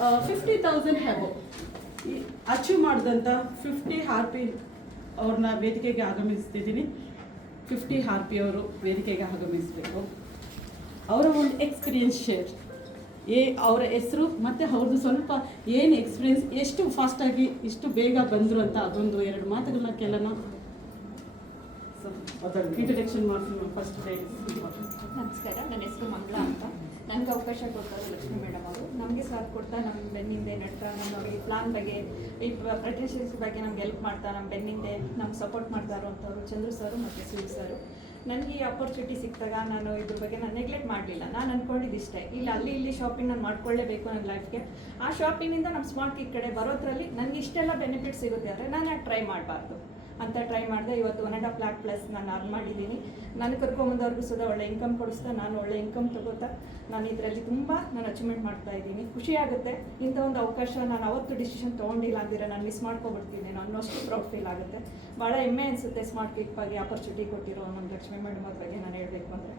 50,000 ಹ್ಯಾಬೋ achieve ಮಾಡಿದಂಥ 50 RP ಅವ್ರನ್ನ ವೇದಿಕೆಗೆ ಆಗಮಿಸ್ತಿದ್ದೀನಿ. 50 RP ಅವರು ವೇದಿಕೆಗೆ ಆಗಮಿಸಬೇಕು. ಅವರ ಒಂದು ಎಕ್ಸ್ಪೀರಿಯನ್ಸ್ ಶೇರ್, ಅವರ ಹೆಸರು ಮತ್ತು ಅವ್ರದ್ದು ಸ್ವಲ್ಪ ಏನು ಎಕ್ಸ್ಪೀರಿಯನ್ಸ್, ಎಷ್ಟು ಫಾಸ್ಟಾಗಿ ಇಷ್ಟು ಬೇಗ ಬಂದರು ಅಂತ ಅದೊಂದು 2 ಮಾತುಗಳನ್ನ ಕೇಳೋಣ. ಇಂಟ್ರಡಕ್ಷನ್ ಮಾಡ್ತೀನಿ. ಫಸ್ಟ್ ನಮಸ್ಕಾರ, ನನ್ನ ಹೆಸರು ಮಂಗಳಾ ಅಂತ. ನನಗೆ ಅವಕಾಶ ಕೊಡ್ತಾರೆ ಲಕ್ಷ್ಮಿ ಮೇಡಮ್ ಅವರು. ನಮಗೆ ಸಾಥ್ ಕೊಡ್ತಾ ನಮ್ಮ ಬೆನ್ನಿಂದೆ ನಡ್ತಾ ನಮ್ಮ ಈ ಪ್ಲಾನ್ ಬಗ್ಗೆ, ಈ ಪ್ರೆಸೆಂಟೇಷನ್ಸ್ ಬಗ್ಗೆ ನಮ್ಗೆ ಹೆಲ್ಪ್ ಮಾಡ್ತಾ, ನಮ್ಮ ಬೆನ್ನಿಂದೆ ನಮ್ಗೆ ಸಪೋರ್ಟ್ ಮಾಡ್ತಾ ಇರುವಂಥವ್ರು ಚಂದ್ರು ಸರ್ ಮತ್ತು ಸುಧೀರ್ ಸರ್. ನನಗೆ ಈ ಅಪರ್ಚುನಿಟಿ ಸಿಕ್ಕಿದಾಗ ನಾನು ಇದ್ರ ಬಗ್ಗೆ ನಾನು ನೆಗ್ಲೆಕ್ಟ್ ಮಾಡಲಿಲ್ಲ. ನಾನು ಅಂದ್ಕೊಂಡಿದ್ದು ಇಷ್ಟೇ, ಇಲ್ಲಿ ಶಾಪಿಂಗ್ ನಾನು ಮಾಡ್ಕೊಳ್ಳೇಬೇಕು ನನ್ನ ಲೈಫ್ಗೆ. ಆ ಶಾಪಿಂಗಿಂದ ನಮ್ಮ ಸ್ಮಾರ್ಟ್ ಕಿಕ್ ಕಡೆ ಬರೋದ್ರಲ್ಲಿ ನನಗೆ ಇಷ್ಟೆಲ್ಲ ಬೆನಿಫಿಟ್ಸ್ ಸಿಗುತ್ತೆ ಅಂದರೆ ನಾನು ಯಾಕೆ ಟ್ರೈ ಮಾಡಬಾರ್ದು ಅಂತ ಟ್ರೈ ಮಾಡಿದೆ. ಇವತ್ತು 1.5 lakh ಪ್ಲಸ್ ನಾನು ಅರ್ನ್ ಮಾಡಿದ್ದೀನಿ. ನಾನು ಕರ್ಕೊಂಬಂದವ್ರಿಗೂ ಸುಧಾ ಒಳ್ಳೆ ಇನ್ಕಮ್ ಕೊಡಿಸ್ತಾ, ನಾನು ಒಳ್ಳೆ ಇನ್ಕಮ್ ತಗೋತಾ ನಾನು ಇದರಲ್ಲಿ ತುಂಬ ಅಚೀವ್ಮೆಂಟ್ ಮಾಡ್ತಾ ಇದ್ದೀನಿ. ಖುಷಿ ಆಗುತ್ತೆ. ಇಂಥ ಒಂದು ಅವಕಾಶ ನಾನು ಅವತ್ತು ಡಿಸಿಷನ್ ತೊಗೊಂಡಿಲ್ಲ ಅಂದಿರ ನಾನು ಮಿಸ್ ಮಾಡ್ಕೊಬಿಡ್ತೀನಿ ಅನ್ನೋಷ್ಟು ಪ್ರೌಡ್ ಫೀಲ್ ಆಗುತ್ತೆ. ಭಾಳ ಹೆಮ್ಮೆ ಅನಿಸುತ್ತೆ ಸ್ಮಾರ್ಟ್ ಕಿಕ್ ಬಗ್ಗೆ ಆಪರ್ಚುನಿಟಿ ಕೊಟ್ಟಿರೋ ನಮ್ಮ ಲಕ್ಷ್ಮಿ ಮೇಡಮ್ ಅವ್ರ ಬಗ್ಗೆ ನಾನು ಹೇಳಬೇಕು ಅಂದರೆ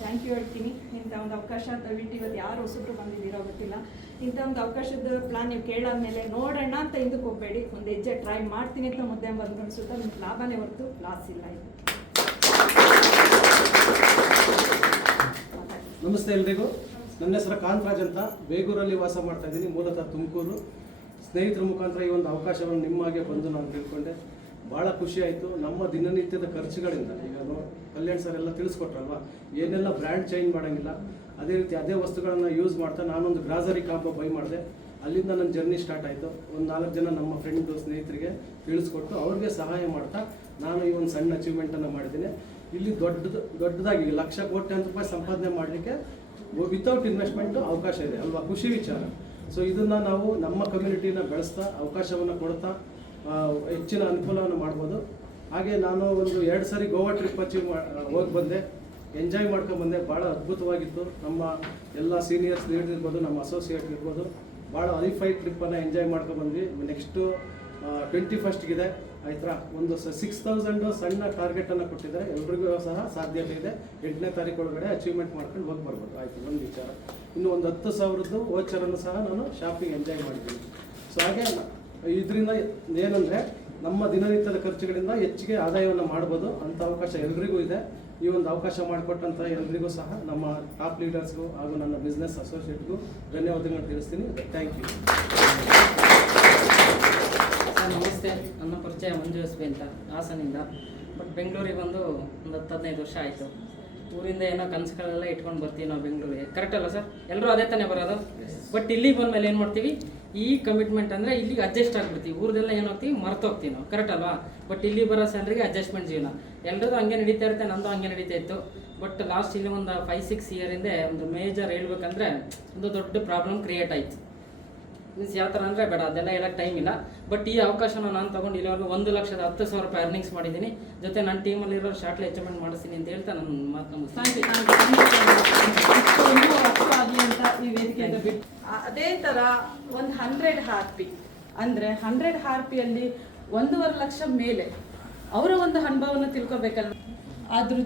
ಥ್ಯಾಂಕ್ ಯು ಹೇಳ್ತೀನಿ. ಇಂಥ ಒಂದು ಅವಕಾಶ ದಯವಿಟ್ಟು ಇವತ್ತು ಯಾರು ಹೊಸಬ್ರು ಬಂದಿದ್ದೀರೋ ಗೊತ್ತಿಲ್ಲ. ಇಂಥ ಒಂದು ಅವಕಾಶದ ಪ್ಲಾನ್ ನೀವು ಕೇಳಾದ್ಮೇಲೆ ನೋಡೋಣ ಅಂತ ಹಿಂದಕ್ಕೆ ಹೋಗಬೇಡಿ, ಒಂದು ಹೆಜ್ಜೆ ಟ್ರೈ ಮಾಡ್ತೀನಿ ಅಂತ ಮುದ್ದೆ ಬಂದು ಅನಿಸುತ್ತೆ. ನಿಮ್ಗೆ ಲಾಭನೇ ಹೊರತು ಲಾಸ್ ಇಲ್ಲ. ಇದು ನಮಸ್ತೆ ಎಲ್ರಿಗೂ. ನನ್ನ ಹೆಸರು ಕಾಂತರಾಜ್ ಅಂತ. ಬೇಗೂರಲ್ಲಿ ವಾಸ ಮಾಡ್ತಾ ಇದ್ದೀನಿ, ಮೂಲತಃ ತುಮಕೂರು. ಸ್ನೇಹಿತರ ಮುಖಾಂತರ ಈ ಒಂದು ಅವಕಾಶವನ್ನು ನಿಮ್ಮಾಗೆ ಬಂದು ನಾನು ತಿಳ್ಕೊಂಡೆ. ಭಾಳ ಖುಷಿ ಆಯಿತು. ನಮ್ಮ ದಿನನಿತ್ಯದ ಖರ್ಚುಗಳಿಂದ ಈಗ ಕಲ್ಯಾಣ್ ಸರ್ ಎಲ್ಲ ತಿಳಿಸ್ಕೊಟ್ರಲ್ವ, ಏನೆಲ್ಲ ಬ್ರ್ಯಾಂಡ್ ಚೇಂಜ್ ಮಾಡೋಂಗಿಲ್ಲ, ಅದೇ ರೀತಿ ಅದೇ ವಸ್ತುಗಳನ್ನು ಯೂಸ್ ಮಾಡ್ತಾ ನಾನೊಂದು ಗ್ರಾಸರಿ ಕಾಂಬೋ ಬೈ ಮಾಡಿದೆ. ಅಲ್ಲಿಂದ ನನ್ನ ಜರ್ನಿ ಸ್ಟಾರ್ಟ್ ಆಯಿತು. ಒಂದು 4 ಜನ ನಮ್ಮ ಫ್ರೆಂಡು ಸ್ನೇಹಿತರಿಗೆ ತಿಳಿಸ್ಕೊಟ್ಟು ಅವ್ರಿಗೆ ಸಹಾಯ ಮಾಡ್ತಾ ನಾನು ಈ ಒಂದು ಸಣ್ಣ ಅಚೀವ್ಮೆಂಟನ್ನು ಮಾಡಿದ್ದೀನಿ. ಇಲ್ಲಿ ದೊಡ್ಡದಾಗಿ ಲಕ್ಷ ಕೋಟ್ಯಾಂತರ ರೂಪಾಯಿ ಸಂಪಾದನೆ ಮಾಡಲಿಕ್ಕೆ ವಿತೌಟ್ ಇನ್ವೆಸ್ಟ್ಮೆಂಟು ಅವಕಾಶ ಇದೆ ಅಲ್ವಾ, ಖುಷಿ ವಿಚಾರ. ಸೊ ಇದನ್ನು ನಾವು ನಮ್ಮ ಕಮ್ಯುನಿಟಿನ ಬೆಳೆಸ್ತಾ ಅವಕಾಶವನ್ನು ಕೊಡ್ತಾ ಹೆಚ್ಚಿನ ಅನುಕೂಲವನ್ನು ಮಾಡ್ಬೋದು. ಹಾಗೆ ನಾನು ಒಂದು 2 ಸರಿ ಗೋವಾ ಟ್ರಿಪ್ ಹೋಗಿ ಬಂದೆ, ಎಂಜಾಯ್ ಮಾಡ್ಕೊಂಡ್ಬಂದೆ. ಭಾಳ ಅದ್ಭುತವಾಗಿತ್ತು. ನಮ್ಮ ಎಲ್ಲ ಸೀನಿಯರ್ಸ್ ಲೀಡರ್ ಇರ್ಬೋದು, ನಮ್ಮ ಅಸೋಸಿಯೇಟ್ ಇರ್ಬೋದು, ಭಾಳ ಹೈಫೈ ಟ್ರಿಪ್ಪನ್ನು ಎಂಜಾಯ್ ಮಾಡ್ಕೊಂಡ್ಬಂದ್ವಿ. ನೆಕ್ಸ್ಟು 21st ಆಯ್ತಾ ಒಂದು 6,000 ಸಣ್ಣ ಟಾರ್ಗೆಟನ್ನು ಕೊಟ್ಟಿದ್ದಾರೆ. ಎಲ್ರಿಗೂ ಸಹ ಸಾಧ್ಯತೆ ಇದೆ. 8ನೇ ತಾರೀಕು ಒಳಗಡೆ ಅಚೀವ್ಮೆಂಟ್ ಮಾಡ್ಕೊಂಡು ಹೋಗಿ ಬರ್ಬೋದು. ಆಯಿತು ಒಂದು ವಿಚಾರ. ಇನ್ನು ಒಂದು 10,000 ವೋಚರನ್ನು ಸಹ ನಾನು ಶಾಪಿಂಗ್ ಎಂಜಾಯ್ ಮಾಡಿದ್ದೀನಿ. ಸೊ ಹಾಗೆ ಇದರಿಂದ ಏನಂದರೆ ನಮ್ಮ ದಿನನಿತ್ಯದ ಖರ್ಚುಗಳಿಂದ ಹೆಚ್ಚಿಗೆ ಆದಾಯವನ್ನು ಮಾಡ್ಬೋದು. ಅಂಥ ಅವಕಾಶ ಎಲ್ರಿಗೂ ಇದೆ. ಈ ಒಂದು ಅವಕಾಶ ಮಾಡಿಕೊಟ್ಟಂಥ ಎಲ್ರಿಗೂ ಸಹ ನಮ್ಮ ಟಾಪ್ ಲೀಡರ್ಸ್ಗೂ ಹಾಗೂ ನನ್ನ ಬಿಸ್ನೆಸ್ ಅಸೋಸಿಯೇಟ್ಗೂ ಧನ್ಯವಾದಗಳು ತಿಳಿಸ್ತೀನಿ. Thank you. ಸರ್ ನಮಸ್ತೆ, ನನ್ನ ಪರಿಚಯ ಮಂಜು ಎಸ್.ಬಿ. ಅಂತ, ಹಾಸನಿಂದ. ಬಟ್ ಬೆಂಗಳೂರಿಗೆ ಬಂದು ಒಂದು 10-15 ವರ್ಷ ಆಯಿತು. ಊರಿಂದ ಏನೋ ಕನಸುಗಳೆಲ್ಲ ಇಟ್ಕೊಂಡು ಬರ್ತೀವಿ ನಾವು ಬೆಂಗಳೂರಿಗೆ. ಕರೆಕ್ಟ್ ಅಲ್ಲ ಸರ್? ಎಲ್ಲರೂ ಅದೇ ತಾನೇ ಬರೋದು. ಬಟ್ ಇಲ್ಲಿಗೆ ಬಂದಮೇಲೆ ಏನು ಮಾಡ್ತೀವಿ, ಈ ಕಮಿಟ್ಮೆಂಟ್ ಅಂದರೆ ಇಲ್ಲಿಗೆ ಅಡ್ಜಸ್ಟ್ ಆಗಿಬಿಡ್ತೀವಿ. ಊರದೆಲ್ಲ ಏನು ಹೋಗ್ತೀವಿ, ಮರ್ತೋಗ್ತೀವಿ ನಾವು. ಕರೆಕ್ಟ್ ಅಲ್ವಾ? ಬಟ್ ಇಲ್ಲಿ ಬರೋ ಸ್ಯಾಲ್ರಿಗೆ ಅಡ್ಜಸ್ಟ್ಮೆಂಟ್ ಜೀವನ. ಎಲ್ಲರೂ ಹಂಗೆ ನಡೀತಾ ಇರುತ್ತೆ, ನಂದು ಹಂಗೆ ನಡೀತಾ ಇತ್ತು. ಬಟ್ ಲಾಸ್ಟ್ ಇಲ್ಲಿ ಒಂದು 5-6 ಇಯರಿಂದ ಒಂದು ಮೇಜರ್ ಹೇಳ್ಬೇಕಂದ್ರೆ ಒಂದು ದೊಡ್ಡ ಪ್ರಾಬ್ಲಮ್ ಕ್ರಿಯೇಟ್ ಆಯಿತು. ಮೀನ್ಸ್ ಯಾವ ಥರ ಅಂದರೆ ಬೇಡ, ಅದೆಲ್ಲ ಹೇಳೋಕ್ಕೆ ಟೈಮ್ ಇಲ್ಲ. ಬಟ್ ಈ ಅವಕಾಶನ ನಾನು ತೊಗೊಂಡು ಇಲ್ಲಿವರೆಗೂ 1,10,000 ರೂಪಾಯಿ ಅರ್ನಿಂಗ್ಸ್ ಮಾಡಿದ್ದೀನಿ. ಜೊತೆ ನನ್ನ ಟೀಮಲ್ಲಿರೋ ಶಾರ್ಟ್ಲಿ ಅಚೀವ್ಮೆಂಟ್ ಮಾಡಿಸ್ತೀನಿ ಅಂತ ಹೇಳ್ತಾ ನನ್ನ ಮಾತು ಮುಗಿಸ್ತೀನಿ. ಅದೇ ಥರ ಒಂದು 100 RP ಅಂದರೆ 100 RPಯಲ್ಲಿ 1.5 ಲಕ್ಷ ಮೇಲೆ ಅವರ ಒಂದು ಅನುಭವವನ್ನು ತಿಳ್ಕೊಬೇಕಲ್ವ. ಅದ್ರ